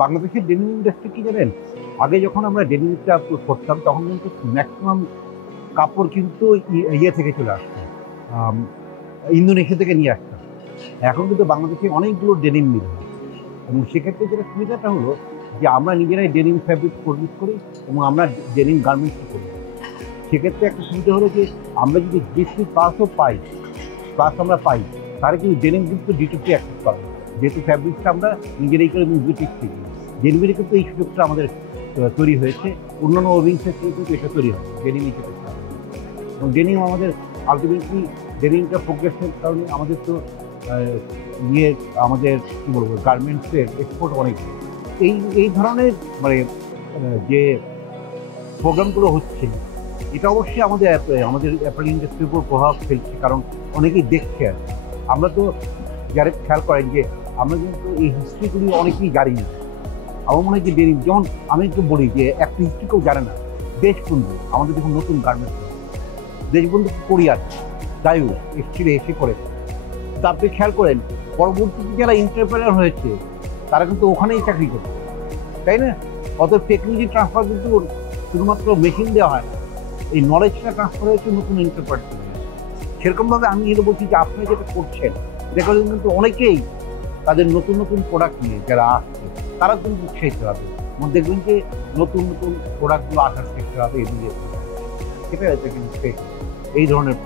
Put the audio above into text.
বাংলাদেশের denim industry কি জানেন, আগে যখন আমরা ডেনিমটা করতাম তখন কিন্তু ম্যাক্সিমাম কাপড় কিন্তু ইয়ে থেকে চলে আসতো, আম, ইন্দোনেশিয়া থেকে নিয়ে আসতাম। এখন কিন্তু বাংলাদেশে অনেকগুলো ডেনিম মিল হয়, এবং সেক্ষেত্রে যেটা সুবিধাটা হলো যে আমরা নিজেরাই ডেনিম ফ্যাব্রিক প্রডিউস করি এবং আমরা ডেনিম গার্মেন্টস করি। সেক্ষেত্রে একটা সুবিধা হলো যে আমরা যদি জিএসটি প্লাসও পাই, প্লাস আমরা পাই, তাহলে কিন্তু ডেনিম কিন্তু ডিটিসি অ্যাক্সেস পাবো, যেহেতু ফ্যাব্রিক্সটা আমরা নিজেরাই করে এবং বুটিক থেকে ডেলিভারি কিন্তু এই সুযোগটা আমাদের তৈরি হয়েছে। অন্যান্য ওভিংসের থেকে কিন্তু এটা তৈরি হয় ডেনিম হিসেবে। এবং ডেনিম আমাদের আলটিমেটলি ডেনিমটা প্রোগ্রেসের কারণে আমাদের তো ইয়ে আমাদের কী বলবো গার্মেন্টসের এক্সপোর্ট অনেক। এই এই ধরনের মানে যে প্রোগ্রামগুলো হচ্ছে, এটা অবশ্যই আমাদের অ্যাপারেল ইন্ডাস্ট্রির উপর প্রভাব ফেলছে, কারণ অনেকেই দেখছে আর কি। আমরা তো যারা খেয়াল করেন যে আমরা কিন্তু এই হিস্ট্রিগুলি অনেকেই জানি না। আমার মনে হয় যে ডেনিম, যেমন আমি একটু বলি যে একটা হিস্ট্রি কেউ জানে না, দেশবন্ধু আমাদের যখন নতুন গার্মেন্টস, দেশবন্ধু কোরিয়ার দায়ু এসেছিল, এসে করে। তা আপনি খেয়াল করেন পরবর্তীতে যারা এন্টারপ্রেনার হয়েছে তারা কিন্তু ওখানেই চাকরি করে, তাই না? অত টেকনোলজি ট্রান্সফার কিন্তু শুধুমাত্র মেশিন দেওয়া হয় না, এই নলেজটা ট্রান্সফার হয়েছে নতুন এন্টারপ্রেনার। সেরকমভাবে আমি যেটা বলছি যে আপনি যেটা করছেন, দেখা যায় কিন্তু অনেকেই তাদের নতুন নতুন প্রোডাক্ট নিয়ে যারা আসছে তারা কিন্তু উৎসাহিত হবে, এবং দেখবেন যে নতুন নতুন প্রোডাক্টগুলো আসার চেষ্টা হবে এদিকে। সেটা হচ্ছে কিন্তু এই ধরনের